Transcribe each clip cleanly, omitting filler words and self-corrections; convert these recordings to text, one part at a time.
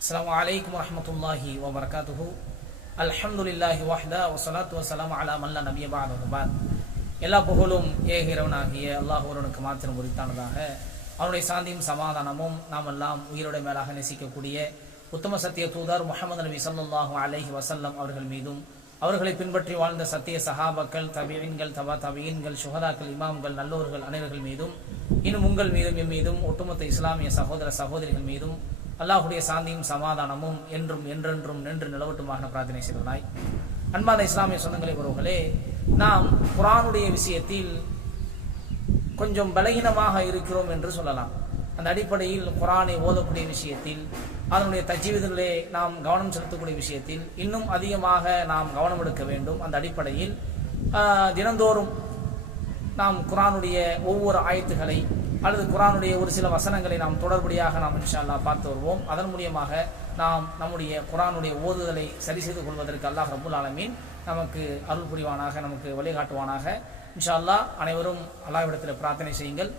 அஸ்ஸலாமு அலைக்கும் வரஹ்மத்துல்லாஹி வபரகாத்துஹு. அல்ஹம்துலில்லாஹி வஹ்தா வஸ்ஸலாத்து வஸ்ஸலாமு அலா மன் லா நபிய்ய பஅதஹு பாத். எல்லா புகழும் ஏக இறைவனாகிய அல்லாஹ் ஒருவனுக்கு மாத்திரம் உரித்தானதாக. அவனுடைய சாந்தியும் சமாதானமும் நாம் எல்லாம் உயிரோட மேலாக நேசிக்கக்கூடிய உத்தம சத்திய தூதர் முஹம்மது நபி ஸல்லல்லாஹு அலைஹி வஸல்லம் அவர்கள் மீதும், அவர்களை பின்பற்றி வாழ்ந்த சத்திய சஹாபாக்கள், தபீஈன்கள், தபா தபீன்கள், சுஹதாக்கள், இமாம்கள், நல்லோர்கள் அனைவர்கள் மீதும், இன்னும் உங்கள் மீதும் எம் மீதும் ஒட்டுமொத்த இஸ்லாமிய சகோதர சகோதரிகள் மீதும் அல்லாஹுடைய சாந்தியும் சமாதானமும் என்றும் என்றென்றும் நின்று நிலவட்டுமாக பிரார்த்தனை செய்தனாய். அன்பான இஸ்லாமிய சொந்தங்களை உறவுகளே, நாம் குர்ஆனுடைய விஷயத்தில் கொஞ்சம் பலகீனமாக இருக்கிறோம் என்று சொல்லலாம். அந்த அடிப்படையில் குர்ஆனை ஓதக்கூடிய விஷயத்தில், அதனுடைய தஜ்வீதிலே நாம் கவனம் செலுத்தக்கூடிய விஷயத்தில் இன்னும் அதிகமாக நாம் கவனம் எடுக்க வேண்டும். அந்த அடிப்படையில் தினந்தோறும் நாம் குர்ஆனுடைய ஒவ்வொரு ஆயத்துகளை அல்லது குர்ஆனுடைய ஒரு சில வசனங்களை நாம் தொடர்படியாக நாம் இன்ஷா அல்லாஹ் பார்த்து வருவோம். அதன் மூலியமாக நாம் நம்முடைய குர்ஆனுடைய ஓதுதலை சரி செய்து கொள்வதற்கு அல்லாஹ் ரப்புல் ஆலமீன் நமக்கு அருள் புரிவானாக, நமக்கு வழிகாட்டுவானாக. இன்ஷா அல்லாஹ் அனைவரும் அல்லாஹ்விடத்தில் பிரார்த்தனை செய்யுங்கள்.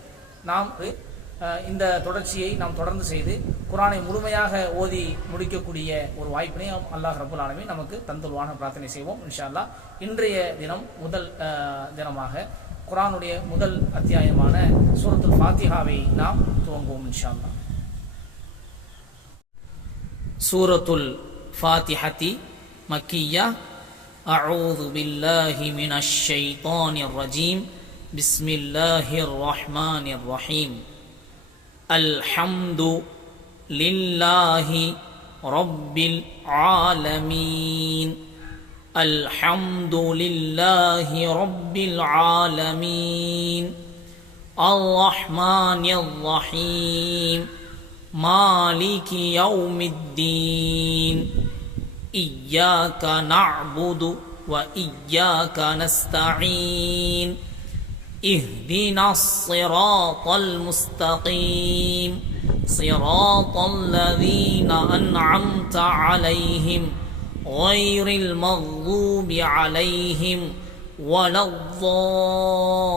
நாம் இந்த தொடர்ச்சியை நாம் தொடர்ந்து செய்து குர்ஆனை முழுமையாக ஓதி முடிக்கக்கூடிய ஒரு வாய்ப்பினை அல்லாஹ் ரப்புல் ஆலமீன் நமக்கு தந்துள்வான பிரார்த்தனை செய்வோம் இன்ஷா அல்லாஹ். இன்றைய தினம் முதல் தினமாக குர்ஆனுடைய முதல் அத்தியாயமான சூரத்துல் ஃபாத்திஹாவை நாம் துவங்குவோம் இன்ஷா அல்லாஹ். சூரத்துல் ஃபாத்திஹத்தி மக்கிய்யா. அஊது பில்லாஹி மினஷ் ஷைத்தானிர் ரஜீம். பிஸ்மில்லாஹிர் ரஹ்மானிர் ரஹீம். அல்ஹம்து லில்லாஹி ரப்பில் ஆலமீன். الحمد لله رب العالمين الرحمن الرحيم مالك يوم الدين إياك نعبد وإياك نستعين اهدنا الصراط المستقيم صراط الذين أنعمت عليهم غير المغضوب عليهم ولا الضالين